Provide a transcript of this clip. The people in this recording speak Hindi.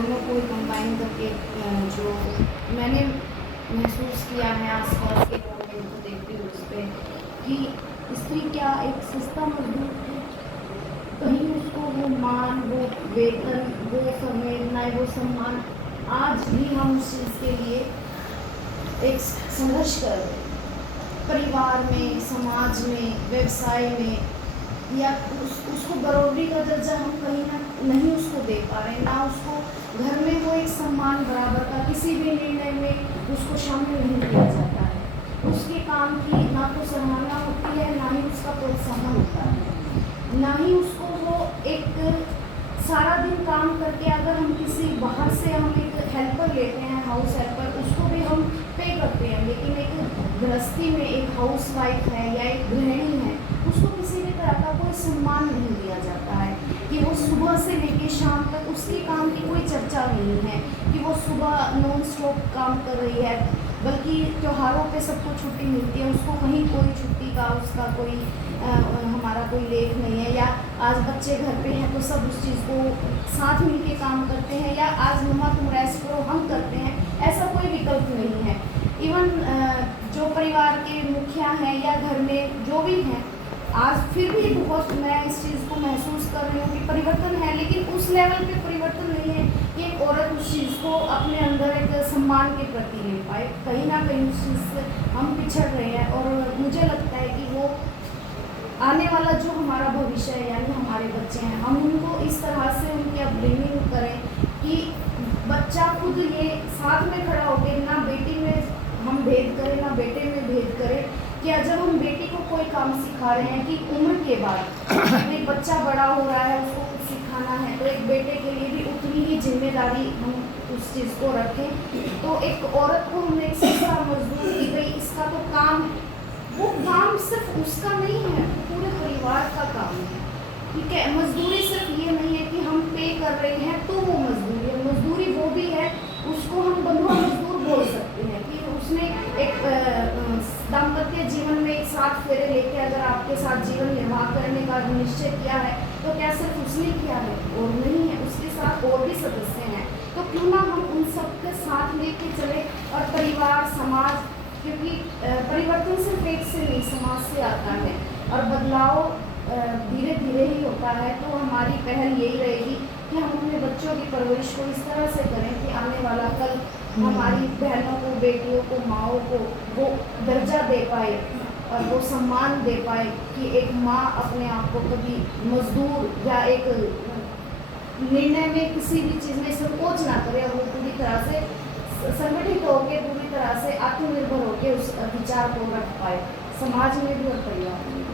दोनों को कंबाइन करके जो मैंने महसूस किया है आसपास के कमेंट को देखते हुए उस पर कि स्त्री क्या एक सस्ता मजदूर है, कहीं उसको वो मान, वो वेतन, वो संवेदनाएं, वो सम्मान, आज भी हम उस चीज़ के लिए एक संघर्ष कर रहे हैं। परिवार में, समाज में, व्यवसाय में, या उसको बराबरी का दर्जा हम कहीं ना नहीं उसको दे पा रहे, ना उसको घर में वो एक सम्मान बराबर का किसी भी निर्णय में उसको शामिल नहीं किया जाता है। उसके काम की ना तो सराहना होती है, ना ही उसका प्रोत्साहन होता है, ना ही उसको वो एक सारा दिन काम करके अगर हम किसी बाहर से हम एक हेल्पर लेते हैं, हाउस हेल्पर, उसको भी हम पे करते हैं, लेकिन एक गृहस्थी में एक हाउस वाइफ है या एक गृहिणी है, उसको किसी भी तरह का कोई सम्मान नहीं दिया जाता है कि वो सुबह से लेकर शाम तक उसके काम की कोई चर्चा नहीं है कि वो सुबह नॉन स्टॉप काम कर रही है, बल्कि त्योहारों पे सबको छुट्टी मिलती है, उसको कहीं कोई छुट्टी का उसका कोई हमारा कोई लेख नहीं है, या आज बच्चे घर पे हैं तो सब उस चीज़ को साथ मिल के काम करते हैं, या आज मम्मा तुम रेस्ट करो हम करते हैं, ऐसा कोई विकल्प नहीं है। इवन जो परिवार के मुखिया हैं या घर में जो भी हैं, आज फिर भी बहुत मैं इस चीज़ को महसूस कर रही हूँ कि परिवर्तन है, लेकिन उस लेवल पे परिवर्तन नहीं है कि एक औरत उस चीज़ को अपने अंदर एक सम्मान के प्रति ले पाए। कहीं ना कहीं उस चीज़ से हम पिछड़ रहे हैं, और मुझे लगता है कि वो आने वाला जो हमारा भविष्य है, यानी हमारे बच्चे हैं, हम उनको इस तरह से उनकी अपब्रिंगिंग करें कि बच्चा खुद ये साथ में खड़ा होकर ना बेटी में हम भेद करें, ना बेटे में भेद करें, कि जब हम बेटी को कोई काम सिखा रहे हैं कि उम्र के बाद एक बच्चा बड़ा हो रहा है, उसको कुछ सिखाना है, तो एक बेटे के लिए भी उतनी ही जिम्मेदारी हम उस चीज़ को रखें। तो एक औरत को हमने एक सस्ता मजदूर दी गई, इसका तो काम, वो काम सिर्फ उसका नहीं है, पूरे परिवार का काम है, ठीक है। मजदूरी सिर्फ ये नहीं है कि हम पे कर रहे हैं तो वो मजदूरी है, मजदूरी वो भी है, उसको हम बंधुआ मजदूर बोल सकते हैं कि उसने एक दाम्पत्य जीवन में एक साथ फेरे लेके अगर आपके साथ जीवन निर्वाह करने का निश्चय किया है, तो क्या सिर्फ उसने किया है? और नहीं है, उसके साथ और भी सदस्य हैं, तो क्यों ना हम उन सबके साथ लेके चले। और परिवार, समाज, क्योंकि परिवर्तन सिर्फ एक से नहीं, समाज से आता है, और बदलाव धीरे धीरे ही होता है। तो हमारी पहल यही रहेगी कि हम अपने बच्चों की परवरिश को इस तरह से करें कि आने वाला कल हमारी बहनों को, बेटियों को, माँओं को वो दर्जा दे पाए और वो सम्मान दे पाए कि एक माँ अपने आप को कभी मजदूर या एक निर्णय में किसी भी चीज़ में संकोच ना करे, और वो पूरी तरह से संगठित होकर, पूरी तरह से आत्मनिर्भर होकर उस विचार को रख पाए, समाज में भी और परिवार में भी।